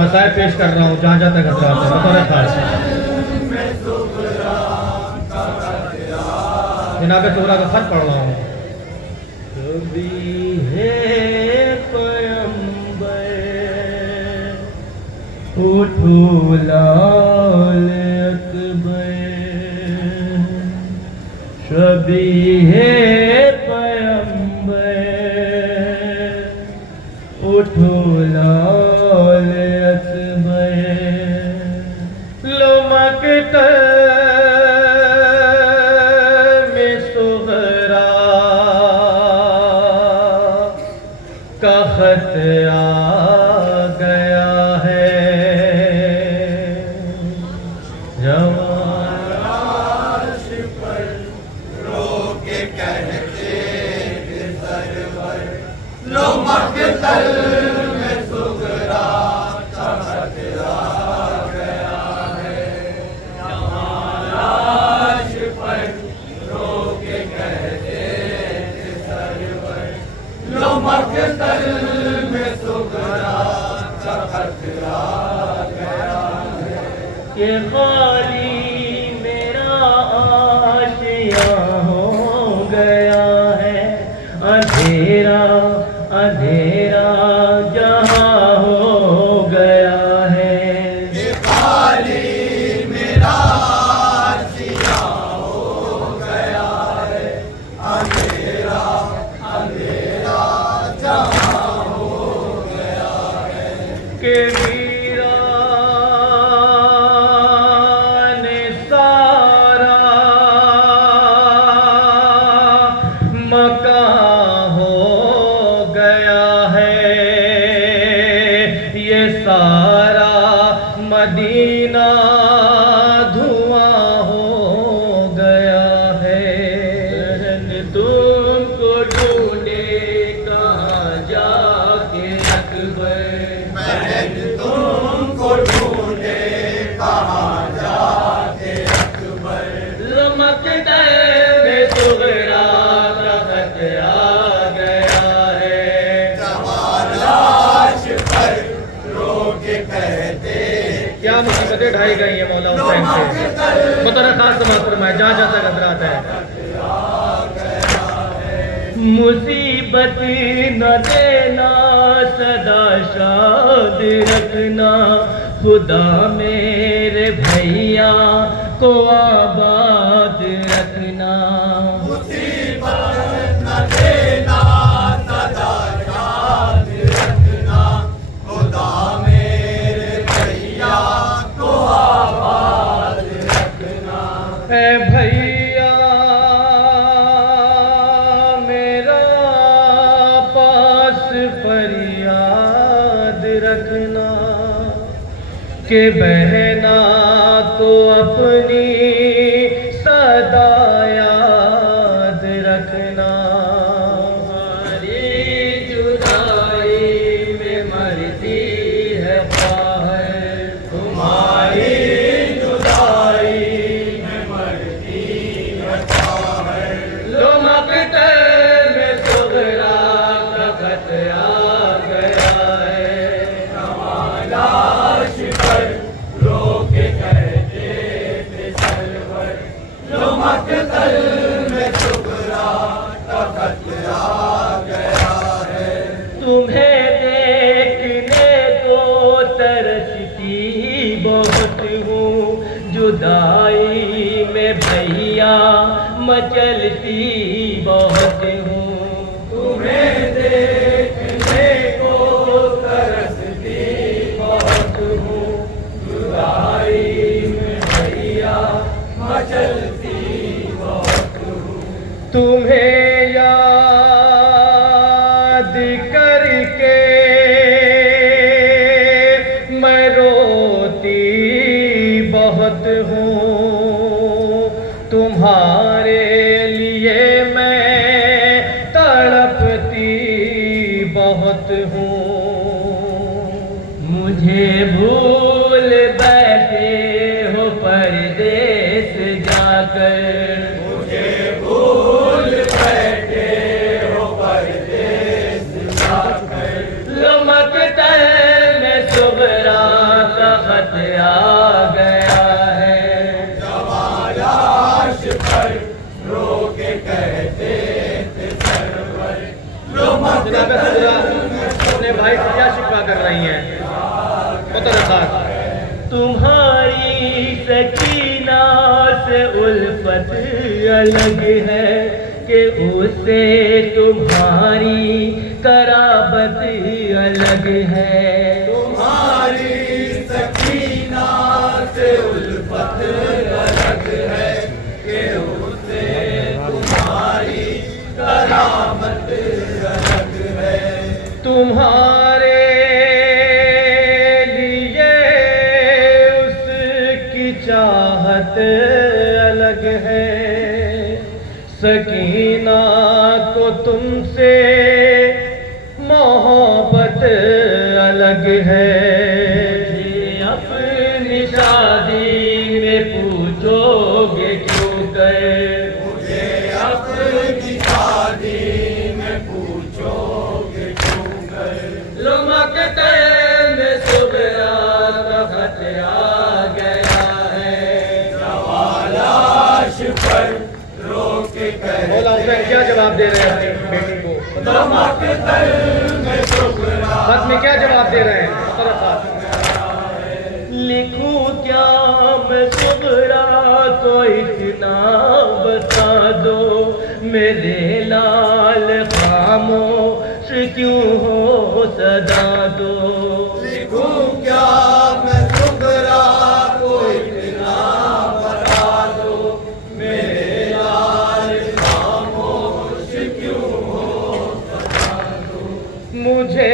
मसाए पेश कर रहा हूँ जहाँ जहाँ तक खतरा जनाब सोरा का खत पढ़ रहा हूँ। कभी है पैगंबर उठो लाल अकबर, कभी है पैगंबर उठो लाल अकबर, लो मकतल में सुगरा का खत आ गया है। जवान लाश पर रो के कहते थे सरवर, लो मकतल में सुगरा का खत आ गया है। जवान लाश पर रो के कहते थे सरवर, लो मकतल में सुगरा का खत आ गया है। ये खाली मेरा आशिया हो गया है, अंधेरा अंधेरा जहाँ हो गया है। ये खाली मेरा आशिया हो गया है, अंधेरा अंधेरा जहाँ हो गया है। के वीरा चढ़ाई गई है मौला हुसैन से। बतौर खास समाअत फरमाए जहाँ जहाँ तक हजरात है। मुसीबत न देना सदा शाद रखना, खुदा मेरे भैया को आबाद रखना। मुसीबत न देना सदा याद रखना, खुदा मेरे भैया को आबाद रखना। ए भैया मेरा पास फरियाद रखना, के बहना को अपनी सदा याद रखना। हमारी जुदाई में मरती है बाहर, तुम्हारी जुदाई में मरती है बाहर। लो मकतल में सुगरा का खत आ गया है। लाश पर रो के कहते थे सरवर, लो मकतल में सुगरा का खत आ गया है। तुम्हें देखने को तरसती बहुत हूँ, जुदाई में भैया मचलती बहुत हूँ। तुम्हें देखने को तरसती बहुत हूँ, जुदाई में भैया मचलती बहुत हूँ। तुम्हें याद करके मैं रोती बहुत हूँ, तुम्हारे लिए मैं तड़पती बहुत हूँ। मुझे भूल बैठे हो परदेस जाकर, मुझे भूल बैठे हो परदेस जाकर। लो मकतल में सुगरा का खत आ गया है। लाश पर रो के कहते थे सरवर, लो जनाब खुदा अपने भाई से क्या शिकवा कर रही हैं? तुम्हारी सकीना से उल्फत अलग है, कि उससे तुम्हारी कराबत अलग है। तुम्हारी सकीना से उल्फत अलग है, कि उससे तुम्हारी करामत अलग है। तुम्हारे लिए उसकी चाहत अलग है, सकीना को तुमसे मोहब्बत अलग है। ये अपनी शादी में पूछोगे क्यों कर, मुझे अपनी शादी में पूछोगे क्यों कर। लो मकतल में सुगरा का खत आ गया है। लाश पर रो के मौला हुसैन क्या जवाब दे रहे हैं अपनी बेटी को? मकतल में सुगरा खत में क्या जवाब दे रहे हैं? लिखूं क्या मैं सुगरा को इतना बता दो, मेरे लाल खामोश क्यों हो सदा दो। लिखूं क्या मैं सुगरा को इतना बता दो, मेरे लाल खामोश क्यों हो बता दो। मुझे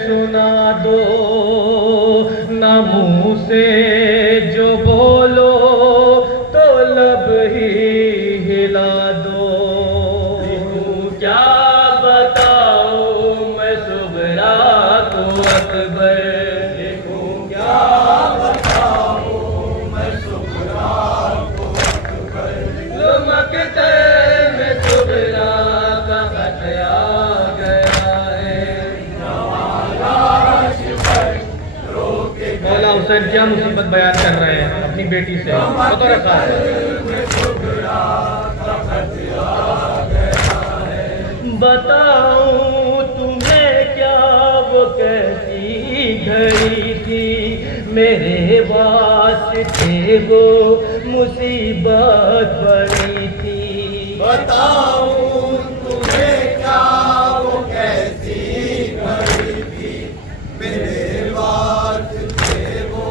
सुना दो ना मुँह से जो बोलो तो लब ही हिला दो। क्या बताओ मैं सुगरा को अकबर, क्या बताऊं मैं सुगरा को अकबर। लो मकतल में सुगरा हुसैन क्या मुसीबत बयान कर रहे हैं अपनी बेटी से, तो रखा है। बताऊं तुम्हें क्या वो कैसी घड़ी थी, मेरे वास्ते वो मुसीबत बड़ी थी। बताऊं तुम्हें क्या वो कैसी घड़ी थी, मेरे वास्ते वो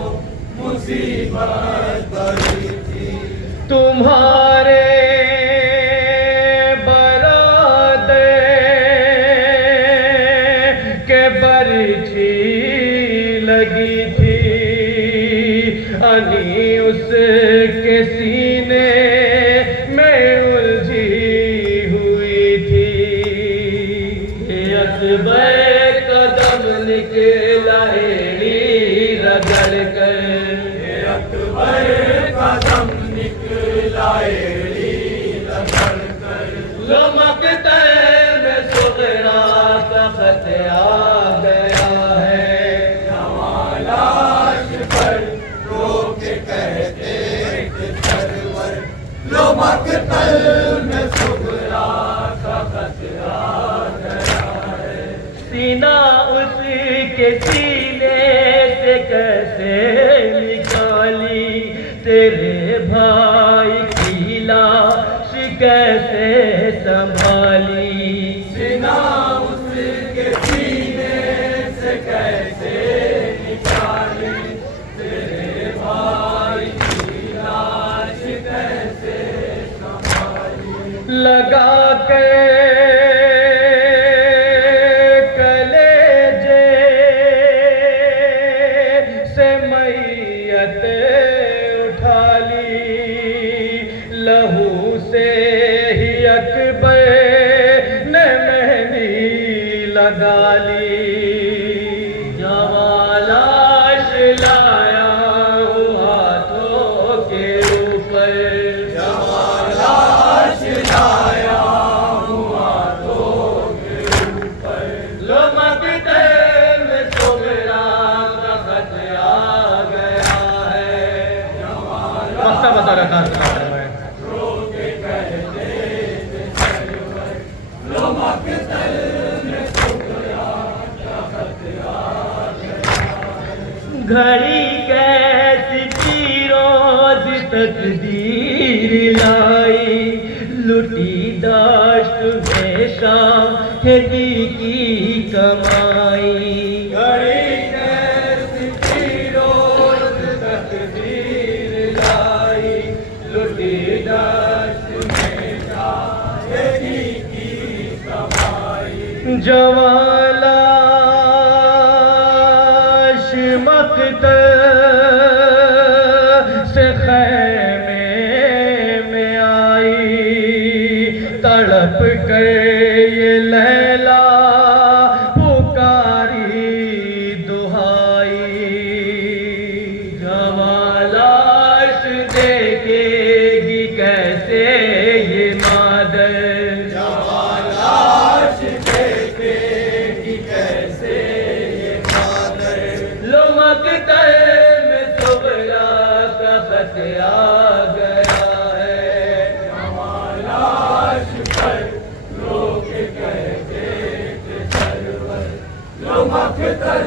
मुसीबत बड़ी थी। तुम्हारे बरादे के बरछी लगी थी, अनी उसके सीने में उलझी हुई थी। अकबर कदम निकला एड़ी रगड़ कर, अकबर कदम निकला एड़ी रगड़ कर। लमकते में सुगरा का खत आ गया है। लाश पर रो के कहते कि सरवर, लो मकतल में सुगरा का खत आ गया है। सीना उसके सीने से कैसे निकाली, तेरे भाई की लाश कैसे संभाली। सीना उसके सीने से कैसे निकाली, तेरे भाई की लाश कैसे संभाली। लगा के कलेजे से मैयत उठा ली, लहू से ही अकबर ने मेहंदी लगा ली। जवालाश लाया हूँ हाथों के ऊपर, लाश लाया हूँ हाथों के ऊपर। लमकते में सुगरा का खत आ गया है। मक्ता बता रखा है। रो के कहते थे सरवर, लो मकतल में सुगरा का खत आ गया है। घड़ी कैसी थी रोज तकदीर लाई, लुटी दाश्त में शाहिदी की कमाई। घड़ी कैसी थी रोज तकदीर लाई, लुटी दाश्त में शाहिदी की कमाई। जवालाश मकतल से खैमे में आई, तड़प कर ये लैला पुकारी दुहाई। जवालाश देखेगी कैसे ये मादर, लाश देखेगी कैसे ये मादर। लमकते में सुगरा का खत आ गया है। लाश पर रो के कहते थे सरवर, लो मकतल